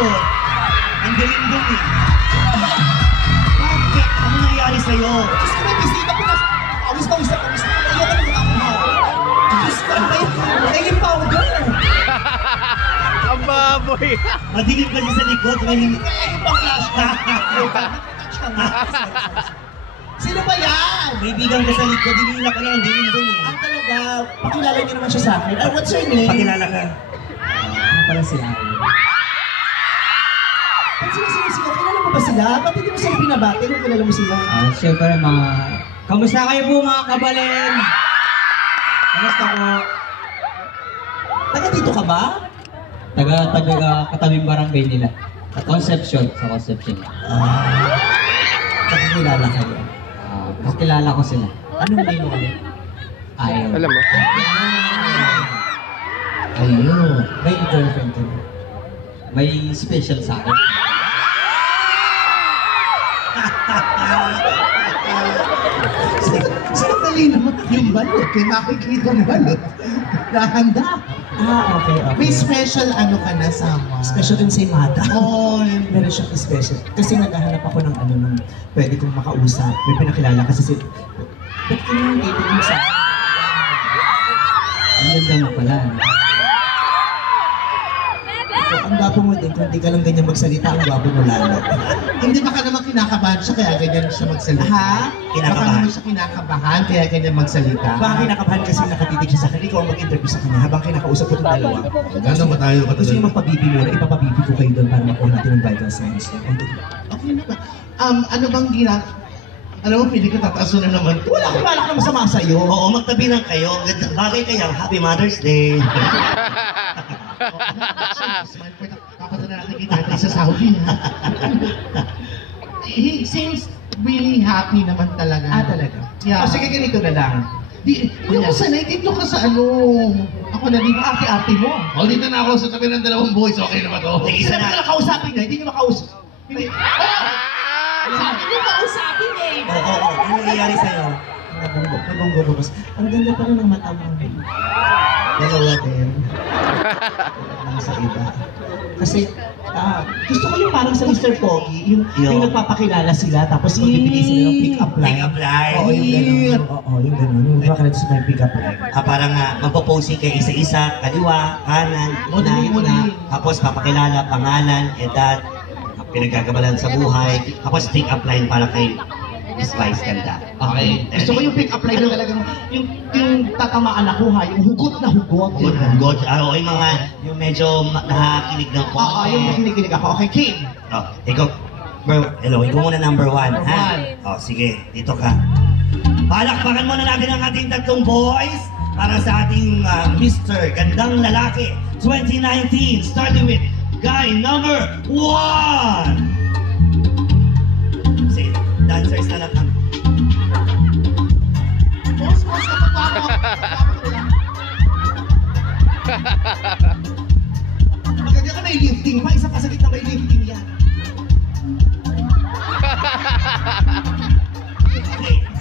likod. Ang galing doon eh. Bakit? Ano nangyari sa'yo? Diyos ko, may bisita ko na. Pawis na. Ayoko na makakuha. Diyos ko, ay yung powder. Ang baboy! Madilim ba niya sa likod? Ay yung pang-flash ka. Sino ba yan? Kaibigan ka sa likod, dinila ka lang ang dilim doon eh. Ang talaga, pakilala niyo naman siya sa akin. What's your name? Pakilala ka. Ano pala sila? Ba't sila? Kilala mo ba sila? Ba't hindi mo sila binabati kung kilala mo sila? Siyempre mga... Kamusta kayo po mga kabalin? Kamusta po? Taga dito ka ba? Taga katabing barangay nila. Sa Concepcion. Kakilala kayo. Kakilala ko sila. Anong name mo? Ayaw. Alam mo? Ayun. May girlfriend ka ba? May special sa akin. Sandali naman yung balot. Kaya makikita ng balot. Nahanda. Okay. May special ano ka na sama? Special ensaymada. Oh, Meron siyang special. Kasi naghahanap ako ng ano nung pwede kong makausap. May pinakilala kasi si... Ba't ka nang dating mo sa akin? Ang ganda nga pala. Ang gwapo mo din, kung di ka lang ganyan magsalita, ang gwapo mo lalo. Hindi ba ka naman kinakabahan siya kaya ganyan siya magsalita? Ha? Baka naman siya kinakabahan kaya ganyan magsalita? Baka kinakabahan kasi nakatitig siya sa akin, ikaw ang mag-interview sa kanya habang kinakausap ko itong dalawa. Gano'n ba tayo ka Gusto niyo magpabibi muna, ipapabibi ko kayo doon para makuha natin ng vital signs. Okay na ba? Ano bang Ano mo, pili ko tataas na naman. Wala akong balak na masama sa'yo. Oo, magtabi lang kayo. Bagay kayo. Happy Mother's Day. Smile for dapat na natin kita sa Saudi. He seems really happy naman talaga. Talaga? Yeah. O sige, ganito na lang. Hindi ko sanay, dito ka sa ano. Ako na rin, ate-ate mo. O, dito na ako sa tabi ng dalawang boys. Okay na ba to? Sige, isa Isa na. na kausapin niya, hindi niyo makausap. Hindi. Sabi niyo kausapin eh. Oo. Ano nangyayari sa'yo? Nabunggo ko. Ang ganda pa rin ng mata mo. Dalawa din. Lang sa iba. Kasi, gusto ko yung parang sa Mr. Pogi, yung nagpapakilala sila, tapos magbibigay sila ng pick-up line. Pick-up line. Oo, yung gano'n. Oo, yung gano'n. Yung nagpapakilala sa may pick-up line. Parang magpo-posing kayo isa-isa, kaliwa, kanan, Model. tapos papakilala, pangalan, edad, pinagkagabalan sa buhay, tapos pick-up line para kay Spice ganda. Okay. Gusto ko yung pick-up line na talagang, yung tatamaan ako ha, yung hugot na hugot. Good. Yung medyo nakakinig ng konti. Oo, yung nakinig ako. Okay, Kim. Ikaw, bro, hello, ikaw muna number 1, Number ha? Sige, dito ka. Palakpakan muna natin ang ating tatlong boys para sa ating Mr. Gandang Lalaki 2019, starting with guy number 1! Sige, dancers na lang. Boss, kapag ako. Maganda ka may lifting pa, isa pa sa gitna may lifting yan.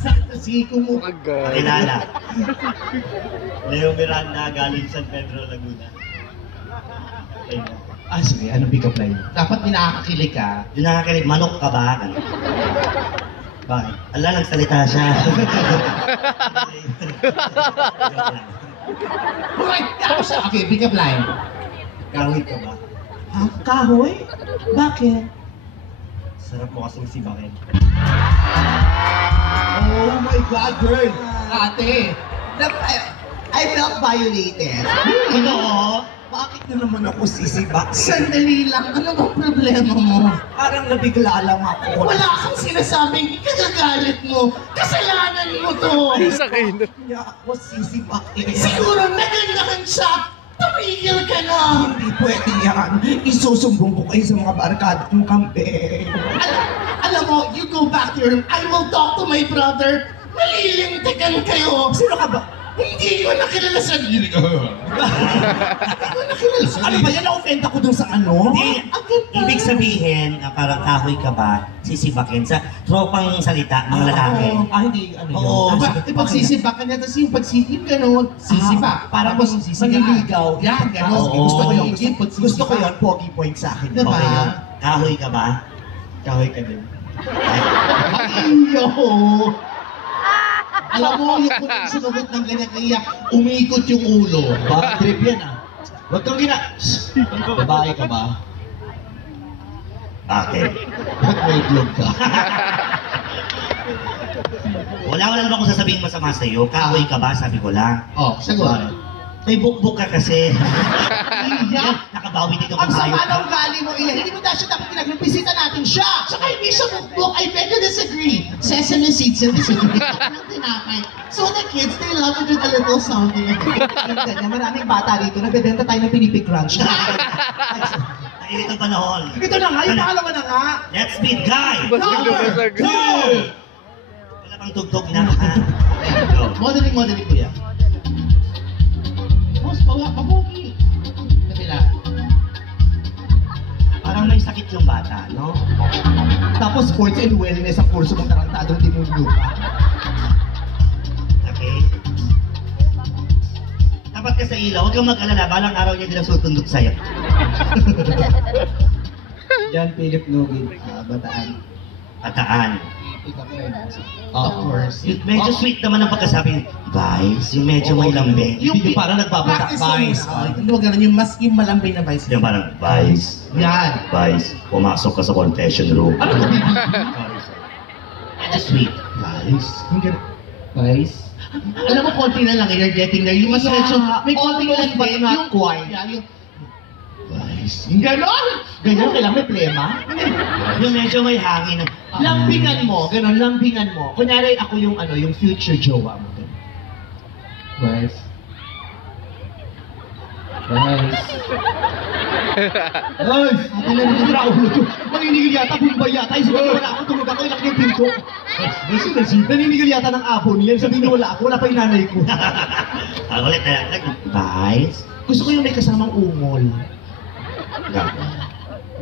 Sakto siko mo. Pakilala. Leo Miranda, galing San Pedro, Laguna. Okay. Sige, anong pick-up line? Dapat nakakakilig ka. Yung nakakinig, manok ka ba? Bakit? Ala, nagsalita siya. Okay, ako siya. Okay, pick-up line. Kahoy ka ba? Ha? Kahoy? Bakit? Sarap mo kasing sibakin. Oh my God, girl! Ate! I felt violated. Ito, Bakit na naman ako sisibak? Sandali lang, ano bang problema mo? Parang nabigla lang ako. Wala kang sinasabing ikagagalit mo. Kasalanan mo to. Yung sakin. Kaya ako sisibak Siguro nagandahan siya. Tumigil ka na. Hindi pwede yan. Isusumbong ko kayo sa mga barkada ng kampe. Alam mo, you go back to your room. I will talk to my brother. Malilintikan kayo. Sino ka ba? Hindi ko nakilala sa Hindi ko nakilala sa Ano ba yan? Na-offend ako dun sa ano? Hindi, ibig sabihin, parang kahoy ka ba, sisibakin sa tropang salita ng lalaki. Hindi, ano yun? Oo. Pagsisibakan niya, tapos yung pagsisip gano'n, sisiba. Parang Tapos manliligaw. Yan, gano'n. Oo. Gusto ko yun. Yung Gusto ko yun. Pogi point sa akin. Diba? Okay yun. Kahoy ka ba? Kahoy ka din. Iyo! Alam mo, yung kung sumagot ng ganyan kaya, umikot yung ulo. Bad trip yan ah. Huwag kang Babae ka ba? Bakit? Pag may vlog ka. Wala naman akong sasabihin masama sa'yo. Kahoy ka ba? Sabi ko lang. Oh, sagot. May bukbuk ka kasi. Iya! Nakabawi dito Ang kung sama hayop ka. ng gali mo, Ila. Hindi mo siya dapat pinaglupisita natin siya. Tsaka hindi siya bukbok. I beg to disagree. Sesame seeds and disagree. Ng tinapay. So the kids, they love it with a little something. Maraming bata dito. Nagbebenta tayo ng Pinipig Crunch. Init ang panahon. Ito na nga, yung pangalawa na nga. Let's meet Guy. Basag na basag. Wala pang tugtog na. Go. Modeling, kuya. Boss, pabugi. Kabila. Parang may sakit yung bata, no? Tapos sports and wellness ang kurso mong tarantadong demonyo pa. Okay? Tapat ka sa ilaw, huwag kang mag-alala, balang araw niya din ang susundot sa'yo. John Philip Nugin, Bataan. Pataan. Of course. Yung medyo sweet naman ang pagkasabi, Vice, yung medyo may lambing. Yung parang nagbabatak practice Vice. Hindi mo ganun, yung mas yung malambing na vice. Yung parang, Vice, Yan. Vice, pumasok ka sa confession room. Ano to, baby? Medyo sweet. Vice. Yung ganun. Vice? Alam mo, konti na lang, you're getting there. Yung mas Yeah, medyo, may konting almost, lang but din. not Yung quite. Yeah, yung... Vice. Yung ganon! Ganyan, kailangan may plema. Yung medyo may hangin. Lambingan mo, gano'n, lambingan mo. Kunyari ako yung yung future jowa mo. Vice. Vice. Ay, ate na nito na ulo ko. Naninigil yata, bumbay yata. Sabi niyo wala ako, tulog ako, ilaki yung pinto. Naninigil yata ng apo niya. Sabi niyo wala ako, wala pa yung nanay ko. Ulit na, Vice. Gusto ko yung may kasamang ungol.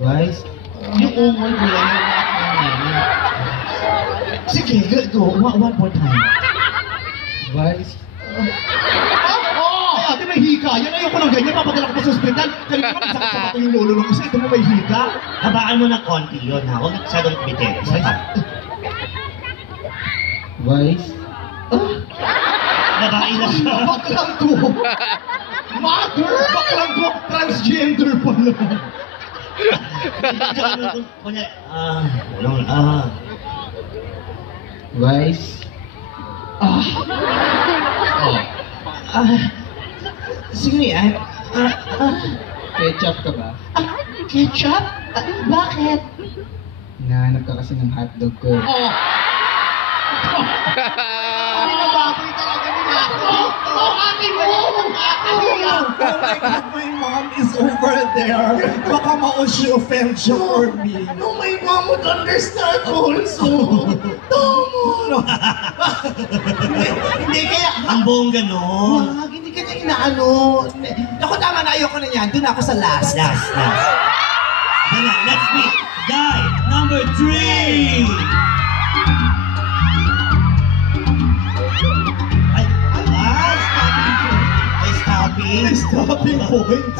Vice. Yung ungol mo lang yung lahat ng Sige, go. One more time. Vice. Ay, ate, may hika. Yan ayoko ng ganyan. Papadala ko pa sa ospital. Kanina naman, sakit sa bato yung lolo ng isa. Ito mo may hika. Habaan mo ng konti yun, ha? Huwag masyadong bitin. Isa pa. Vice. Babae na siya. Baklang to. Mother! Baklang to. Transgender pala. Vice. Sige, Ketchup ka ba? ketchup? Bakit? Hinahanap ka kasi ng hotdog ko. Oh! Baboy talaga nila ako! Oh, ate mo! Oh my God, my mom is over there. Baka ma-offend siya for me. No, my mom would understand also. Tama! Hindi kaya... Ang buong ganon. Wag, hindi ka niya inaano. Ako tama na, ayoko na yan. Doon ako sa last. Last. Then, let's meet guy number 3. Stopping. Stopping point.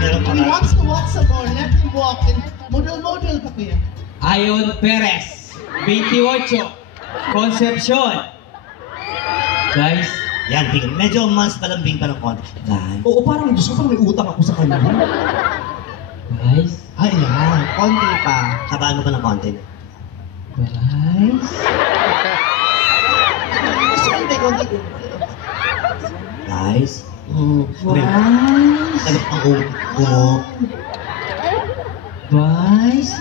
Meron pa He ba? wants to walk some more. Let him walk. And model pa kuya. Ayon Perez. 28. Concepcion. Guys. Yan, tingnan. Medyo mas malambing pa ng konti. Guys. Oo, parang Diyos ko, parang may utang ako sa kanya. Guys. Ay, yan. Konti pa. Habaan mo pa ng konti. Guys. Gusto ko hindi, konti. Guys. Guys. Sagot ang ungo. Guys.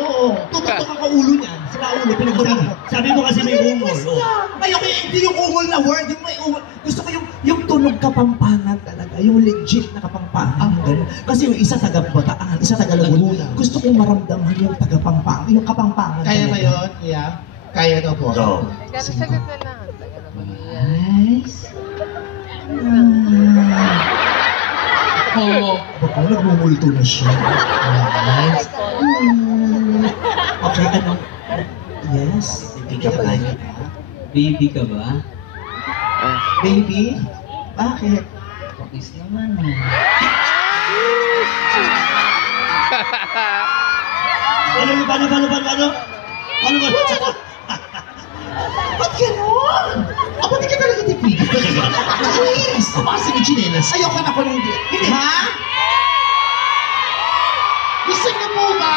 Oo. Tutok ang kaulo niyan. Sila ulo, pinagbagal mo. Sabi mo kasi may ungol. Oh. Ayoko hindi yung ungol na word, yung may ungol. Gusto ko yung tunog kapampangan talaga, yung legit na kapampangan. Ganun. Kasi yung isa taga Bataan, isa taga Laguna. Gusto kong maramdaman yung taga Pampanga, yung Kapampangan. Kaya ba talaga. yun? Yeah. Kaya daw po. Go. Sagot na lang. Nice. Oo. Baka nagmumulto na siya. Nice. Okay, ano? Yes. Hindi ka pa lang. Baby ka ba? Baby? Bakit? Pakis naman. Paano? Ba't gano'n? Ba't di ka talaga tipigil? Please! Kumasa ni Chinelas. Ayoko na ko nung di. Hindi. Ha? Gusto niyo po ba?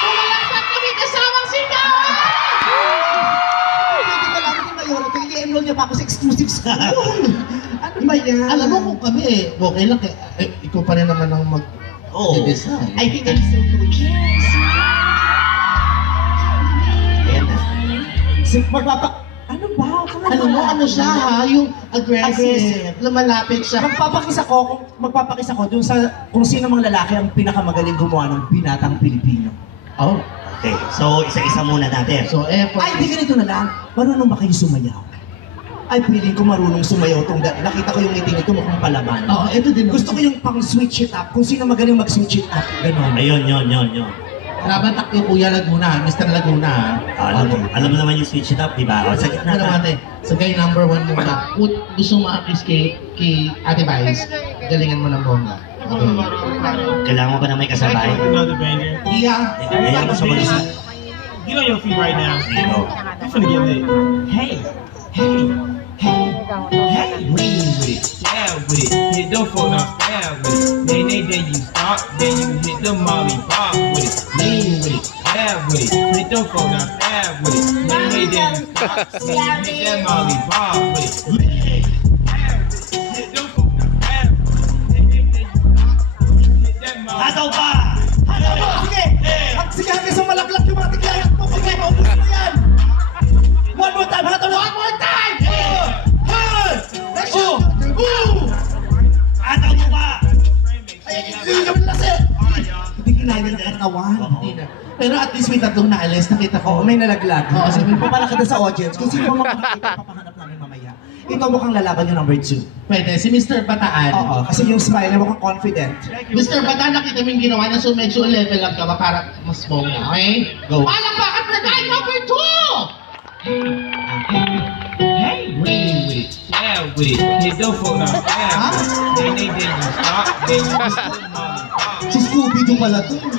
Pumalapat kami kasamang sigawan! Pwede ba namin yung mayor? Kaya i-enroll niya pa ako sa exclusive school. Ano ba yan? Alam mo kung kami okay lang ikaw pa rin naman ang Oo. design. I think I'm so good. Ayan na. Ano ba? Ano mo, ano siya ha? Yung aggressive. Lumalapit siya. Magpapakis ako dun sa kung sino mang lalaki ang pinakamagaling gumawa ng binatang Pilipino. Oh. Okay, so isa-isa muna natin. So, Ay, di ganito na lang. Marunong ba kayo sumayaw? Ay, feeling ko marunong sumayaw tong nakita ko yung ngiti nito mukhang palaban. Oo, ito din. Gusto ko yung pang-switch it up. Kung sino magaling mag-switch it up. Ganon. Ayun, yun. Laban takyo Kuya Laguna, Mr. Laguna. Alam mo naman yung switch it up, di ba? O, sa gitna Ano naman so guy number 1 muna. Gusto mo ma-accuse kay Ate Vice, galingan mo ng bongga. Kailangan mo ba na may kasabay? Another banger. Yeah. Kaya mo sa mag-isip. Get on your feet right now. Go. You finna get lit. Hey! Lean with it, stab with it, hit the phone, now stab with it. Then you stop, then you hit the molly pop with it. Lean with it, stab with it, hit the phone, now stab with it. Then you stop, then you hit that molly pop with it. Lean, stab with it, hit the phone, now stab with it. Then you stop, hit that molly Hataw pa! Sige! Sige, hanggang sa malaklat yung mga tiglayat mo. Sige, maubos mo yan! One more time! Hataw na! One more time! Hataw mo pa! Hindi kinaya ng katawan. Hindi na. Pero at least may tatlong naalis, nakita Oo, ko. may nalaglag. Oo, sabi mo. Papala ka doon sa audience. Kung sino mo makakita, papahanap namin mamaya. Ito mukhang lalaban yung number 2. Pwede, si Mr. Bataan. Oo, kasi yung smile niya mukhang confident. Mr. Bataan, nakita mo yung ginawa niya, so medyo level up ka ba para mas bongga, okay? Go. Palakpakan for guy number 2! Hey, lean with it, stab with it, hit the phone, now stab with it. Then you stop, then you hit the molly pop. Si Scooby-Doo pala to. Hit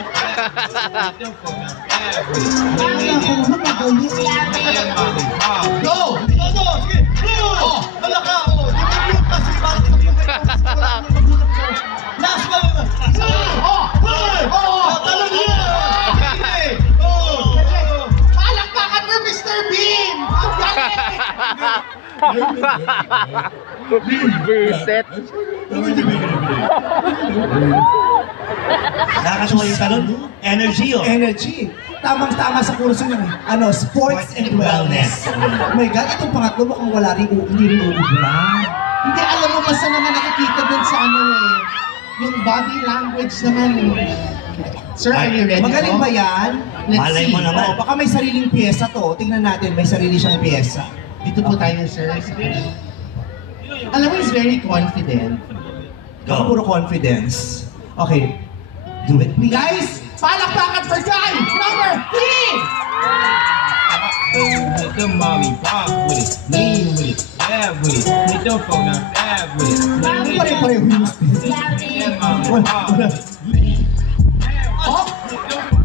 the phone, now stab with it. Akala ko naman magaling. Hit that molly pop. Go! Go! Sige! Go! Wala ka! Di ba mute ka? Sige, parang sa buhay ko. Wala kang magulat ko. Last one! Talon niya! Palakpakan for Mr. Bean! Ang galing! Buset. Nakakasuwa yung talon. Energy, oh. Energy. Tamang-tama sa kurso ng sports and wellness. Oh my God, itong pangatlo mukhang wala rin, hindi rin uubra. Hindi, alam mo, basta naman nakikita dun sa yung body language naman. Sir, are you ready? Magaling ba yan? Let's Malay see. mo naman. Oo, baka may sariling pyesa to. Tingnan natin, may sarili siyang pyesa. Dito po tayo, sir. Alam mo, he's very confident. Baka Go. puro confidence. Okay, do it please. Guys, palakpakan for guy number 3! Hit the molly pop with it, lean with it, stab with it, hit the phone, now stab with it. Then you Pare-pareho yung hit that molly pop with it. Oh!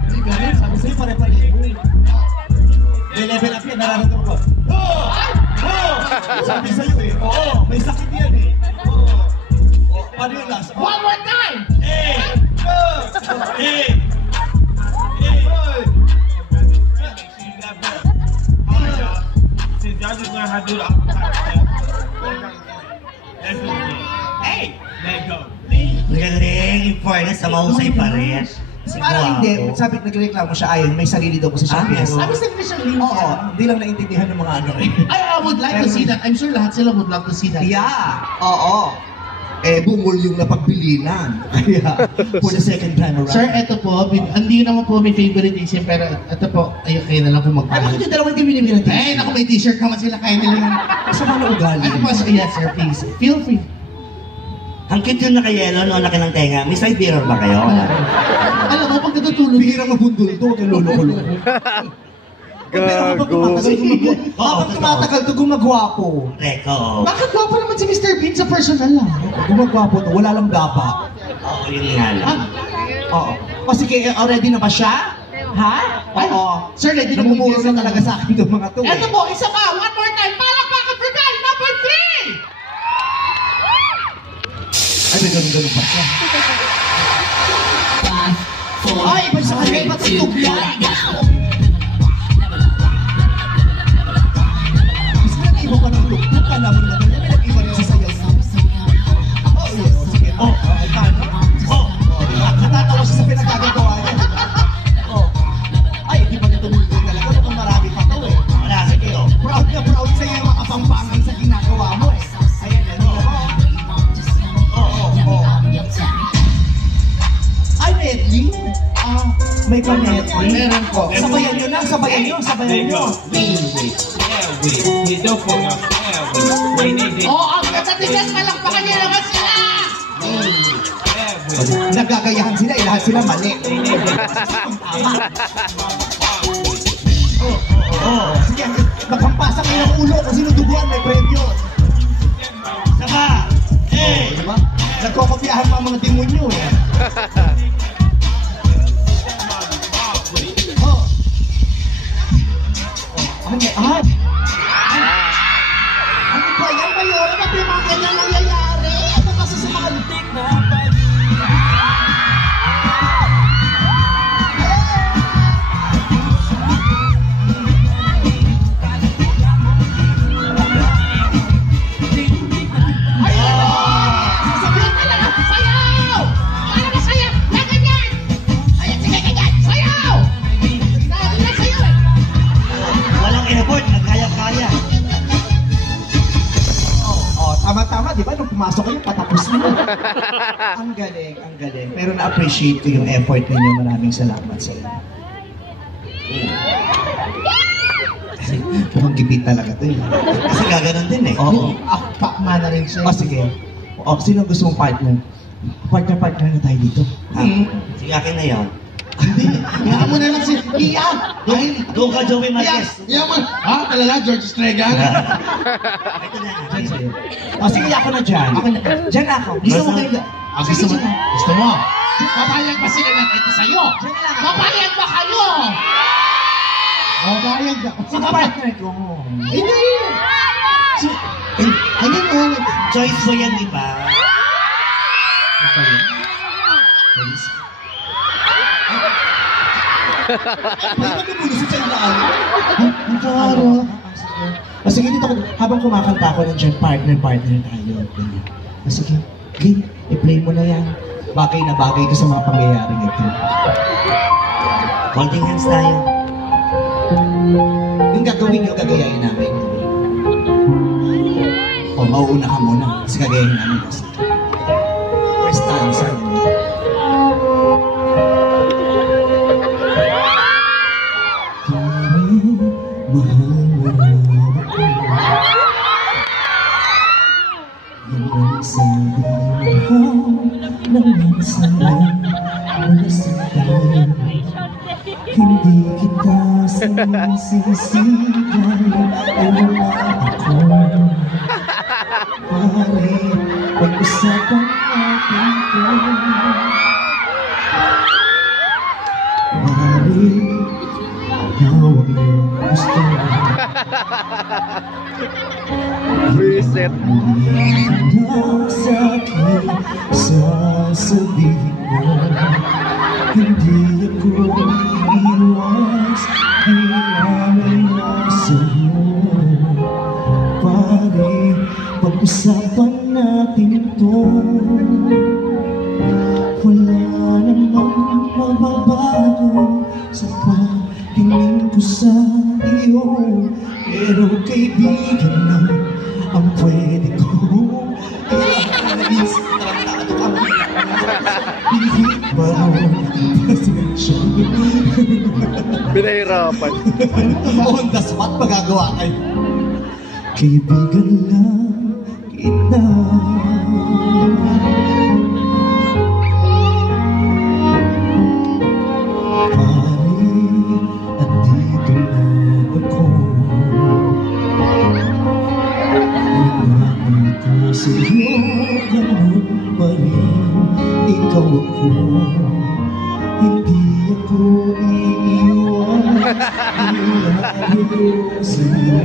Hindi ganun, sabi sa'yo pare-pareho. May level up yan, nararamdaman ko. Sabi sa'yo eh. Oo, may sakit yan eh. Paano yung last? One more time! Since y'all just learned how to do the uppercut, let's do it again. Hey, let go. Lean. Magaling, in fairness, sa mahusay pa rin. Si Parang hindi, Guapo. sabi nagreklamo siya ayun, may sarili daw kasi siyang pyesa. Sabi sa Christian Lin. Oo, hindi lang naintindihan ng mga ano eh. I would like to see that. I'm sure lahat sila would love to see that. Yeah, oo. bumul yung napagbilinan. Kaya, for the second time around. Sir, eto po, hindi naman po may favoritism, pero eto po, ayun kayo na lang po Ay, magpahal. bakit yung dalawang hindi binibili ng t-shirt? Eh, naku, may t-shirt naman sila, kaya nila yan. Sa mga ugali. Ano po, yes sir, please. Feel free. Ang cute yung naka-yellow, no? Laki ng tenga. May side mirror ba kayo? Wala. Alam mo, pag natutulog, Bihirang mabundol to, kay lolo-lolo. Gago. Habang tumatagal to, gumagwapo. Reko. bakit gwapo naman si Mr. Bean sa personal lang? Gumagwapo to, wala lang dapa. Oo, yun nga lang. Oo. O sige, ready na ba siya? Ha? Oo. Sir, ready na Namumuro bumili na talaga sa akin itong mga to. Eto po, isa pa, one more time, palakpakan for guy number 3! Ay, may ganun-ganun pa siya. Ay, iba sa kanya, iba sa tugya. Gusto na iba pa ng tugtog, alam mo naman, iba rin sa sayaw. Oh, yes. Sige. Oh, ay, paano? Oh, natatawa siya sa pinagkagagawa niya. Oh. Ay, di ba natulog talaga? Mukhang marami pa to eh. Wala, sige, oh. Proud na proud sa'yo yung makapampangan sa ginagawa mo eh. Ayan, yan. Oo. Ay, Netly? May pa Netly? Meron po. Sabayan nyo na, sabayan nyo, sabayan They nyo. go lean with it, down with it, hit the phone now, down with it. They Oh, ang katatigas, palakpakan niyo naman sila! lean with it, down with it. Nagagayahan sila, lahat sila mali. Oh, Sige, magpampasa kayo ng ulo kung sino duguan, may premyo. saba! Eh! Diba? Nagkokopyahan pa ang mga demonyo eh. Oh. Ano ba yan ba yun? Ba't yung mga ganyan nangyayari? Ano kasi sa mga lutik na Sabihan ka lang, sayaw! Para masaya, na ganyan! Ayan, sige, ganyan, sayaw! Dahil na sayaw eh! Walang effort, nagkaya-kaya. Tama-tama, di ba? Nung pumasok kayo, patapos na. Ang galing, ang galing. Pero na-appreciate ko yung effort ninyo. Maraming salamat sa inyo. Mukhang gipit talaga to eh. Kasi gaganon din eh. Oo. Pakma na rin siya. O sige. O, sino gusto mong partner? Partner na tayo dito. Sige, akin na yun. Iyan mo na lang si Iyan! Dahil, Doon ka, Joey Iyan! Marquez. Iyan mo! Ha? Talaga, George Estrega? Ito na. Dyan sa'yo. O sige, ako na dyan. Ako na. Dyan ako. Gusto mo kayo. Gusto mo? Gusto mo? Papayag ba sila ng ito sa'yo? Dyan na lang. Papayag ba kayo? Papayag ba? Sino partner ko? Hindi! Ayun mo. Choice mo yan, di ba? May magbubulusot sa ilaalo. Ang karo. O sige, dito habang kumakanta ako nandiyan, partner tayo. Ganyan. O sige, game, i-play mo na yan. Bagay na bagay ka sa mga pangyayaring ito. Holding hands tayo. Yung gagawin nyo, gagayain namin. O, mauuna ka muna. Kasi gagayain namin kasi. First stanza. Hindi kita sinisisigan ay wala ako. Pare, pag-usapan natin ko. Pare, hawag yung gusto mo. Reset. Hindi na sa'kin sasabihin mo. Hindi ako iiwas, di namin sa'yo. Pare, pag-usapan natin ito. Wala namang mababago sa pagtingin ko sa iyo. Pero kaibigan lang ang pwede ko i-alis. Hindi marunong pasensya. Pinahirapan. On the spot, magagawa kayo. Kaibigan lang kita. Andito na ako. Ito sa'yo, ganun pa rin. Ikaw ako, hindi ako iiwan. Ilayo sa'yo.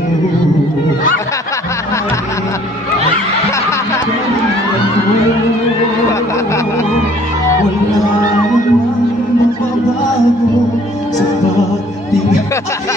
Wala namang mababago sa pagtingin.